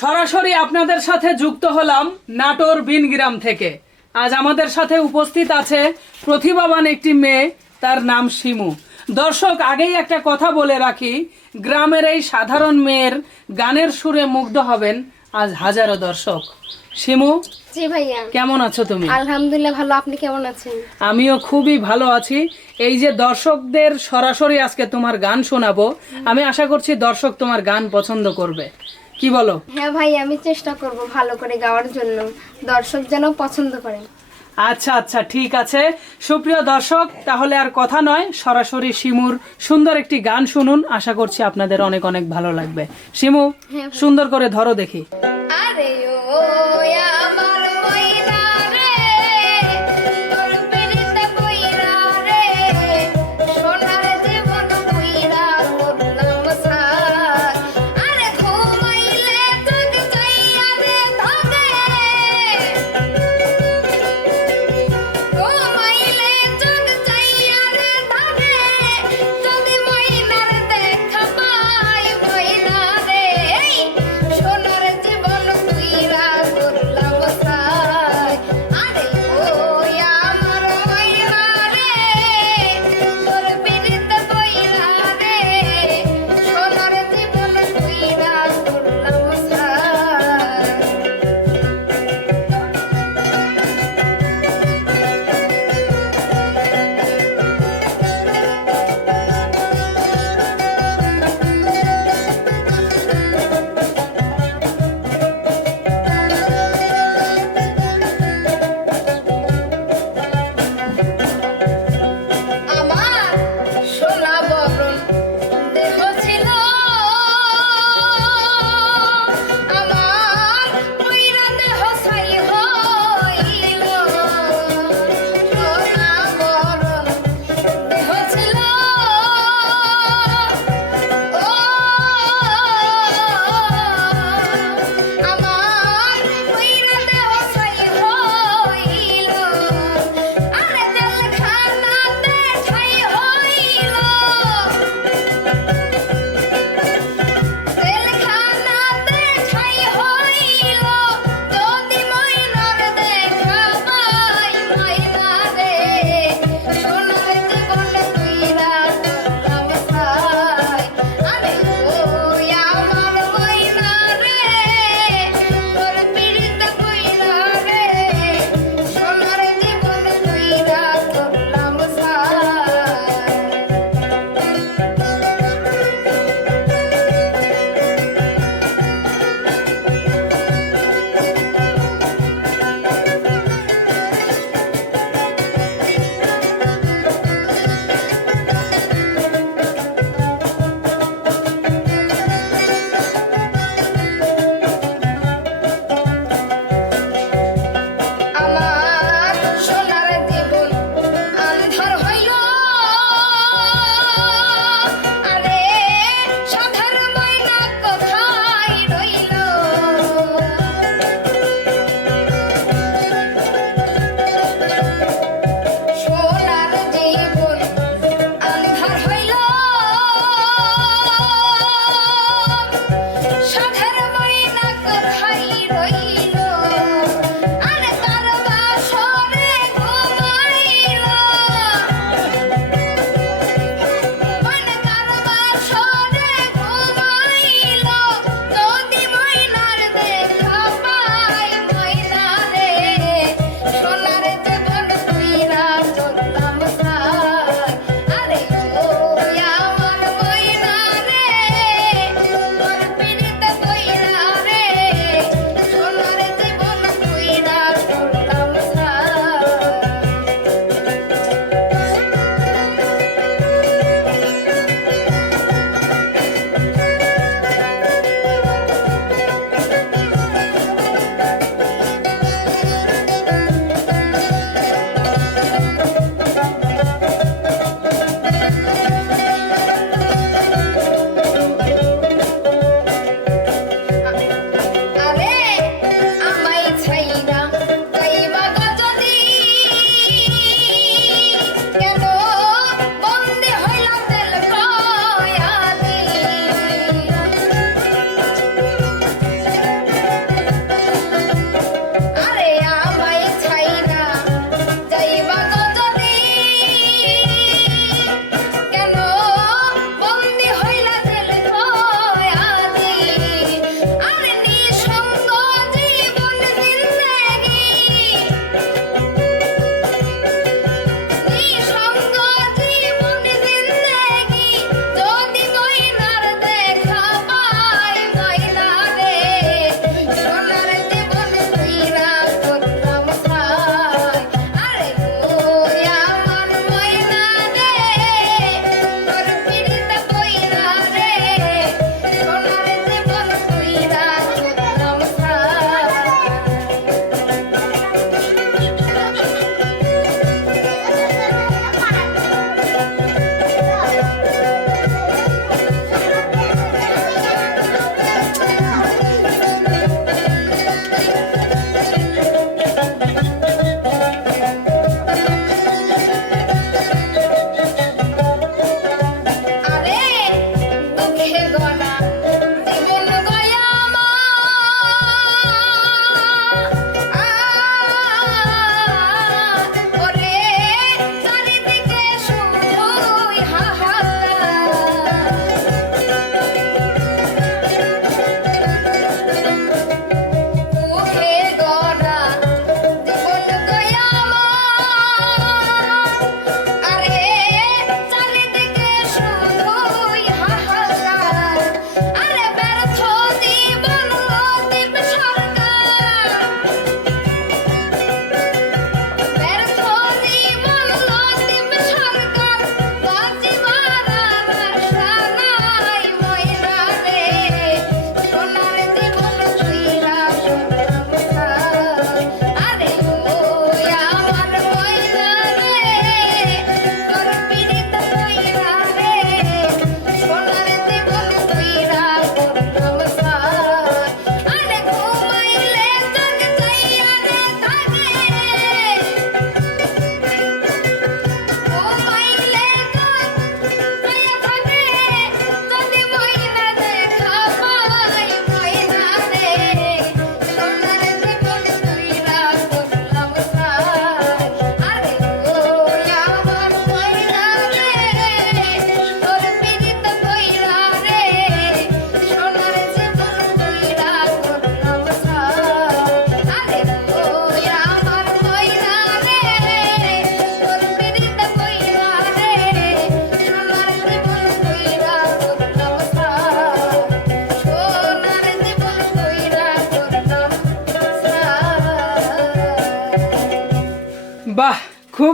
সরাসরি আপনাদের সাথে যুক্ত হলাম নাটোর বিনগ্রাম থেকে। আজ আমাদের সাথে উপস্থিত আছে প্রতিভাবান একটি মেয়ে তার নাম শিমু। দর্শক আগেই একটা কথা বলে রাখি গ্রামের এই সাধারণ মেয়ের গানের সুরে মুগ্ধ হবেন আজ হাজারো দর্শক। শিমু জি ভাইয়া। কেমন আছো তুমি? আলহামদুলিল্লাহ ভালো আপনি কেমন আছেন? আমিও খুবই ভালো আছি। এই যে দর্শকদের সরাসরি আজকে তোমার গান শোনাবো আমি আশা করছি দর্শক তোমার গান পছন্দ করবে। কি বলো? হ্যাঁ ভাই আমি চেষ্টা করব ভালো করে গাওয়ার জন্য। দর্শক যেন পছন্দ করেন। আচ্ছা আচ্ছা ঠিক আছে। সুপ্রিয় দর্শক তাহলে আর কথা নয়। সরাসরি শিমুর সুন্দর একটি গান শুনুন। আশা করছি আপনাদের অনেক অনেক ভালো লাগবে। শিমু হ্যাঁ। সুন্দর করে ধরো দেখি। আরে ও আমার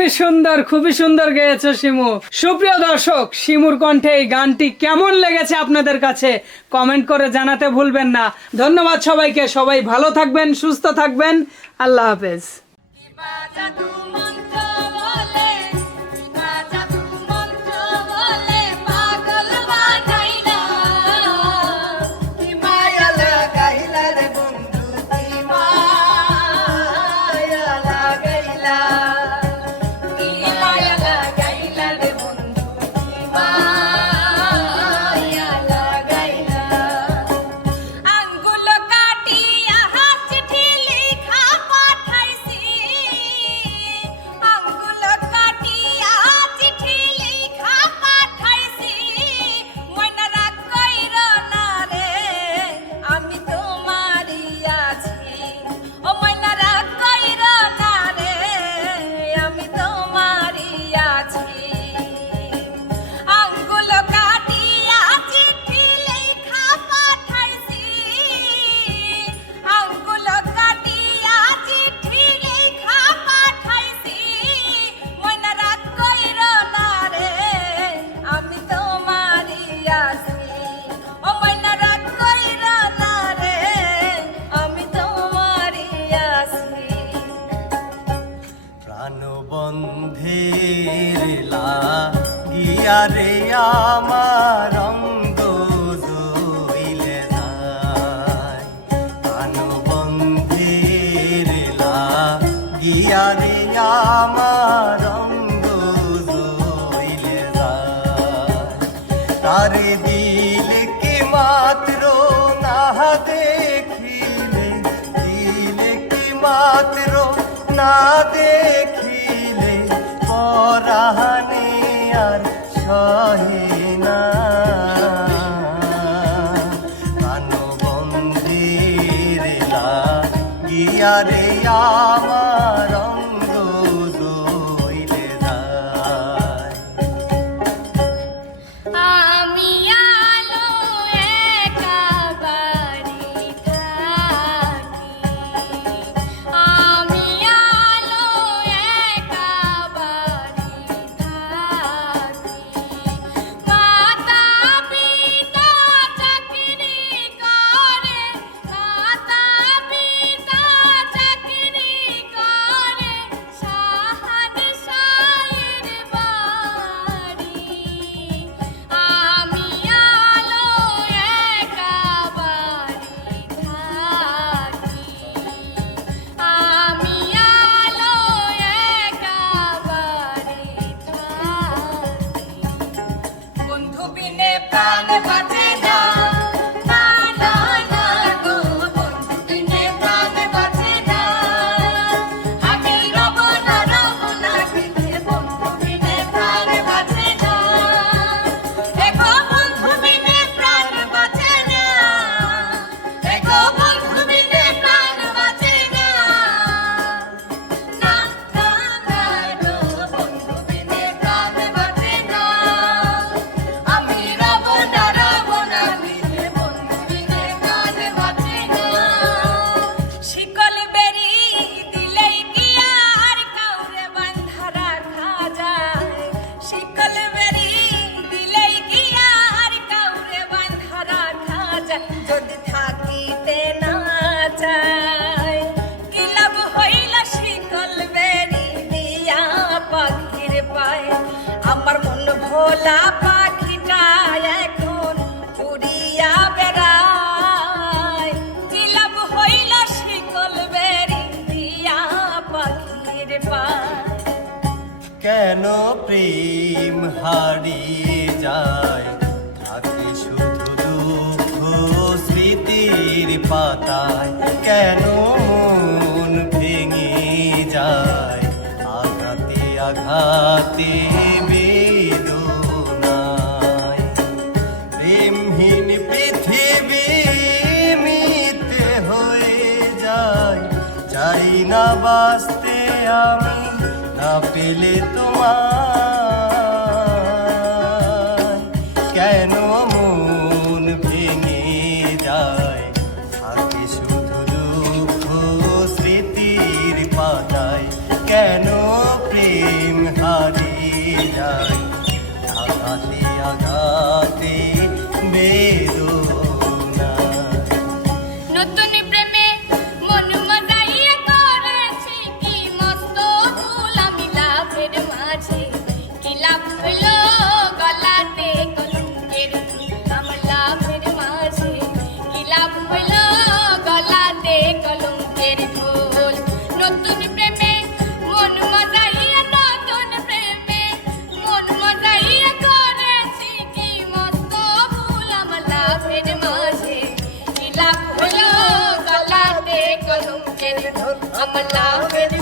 খুবই সুন্দর খুবই সুন্দর গেয়েছে শিমু। সুপ্রিয় দর্শক, শিমুর কণ্ঠে এই গানটি কেমন লেগেছে আপনাদের কাছে কমেন্ট করে জানাতে ভুলবেন না। ধন্যবাদ সবাইকে, সবাই ভালো থাকবেন, সুস্থ থাকবেন। আল্লাহ হাফেজ। রে আমার অঙ্গ জইলে যায়। আনুবন্ধের লাগিয়া রে আমার অঙ্গ জইলে যায়। তারে দিল কি দেখ চায় যদি থাকিতে না চায়, কি লাভ হইলা শিকল বেরি দিয়া পাখির পায়? আমার মন ভোলা পাখিটা এখন উড়িয়া বেড়ায়। কি লাভ হইলা শিকল বেরি দিয়া কেন প্রেম হার planeta. அமல்லா வெளி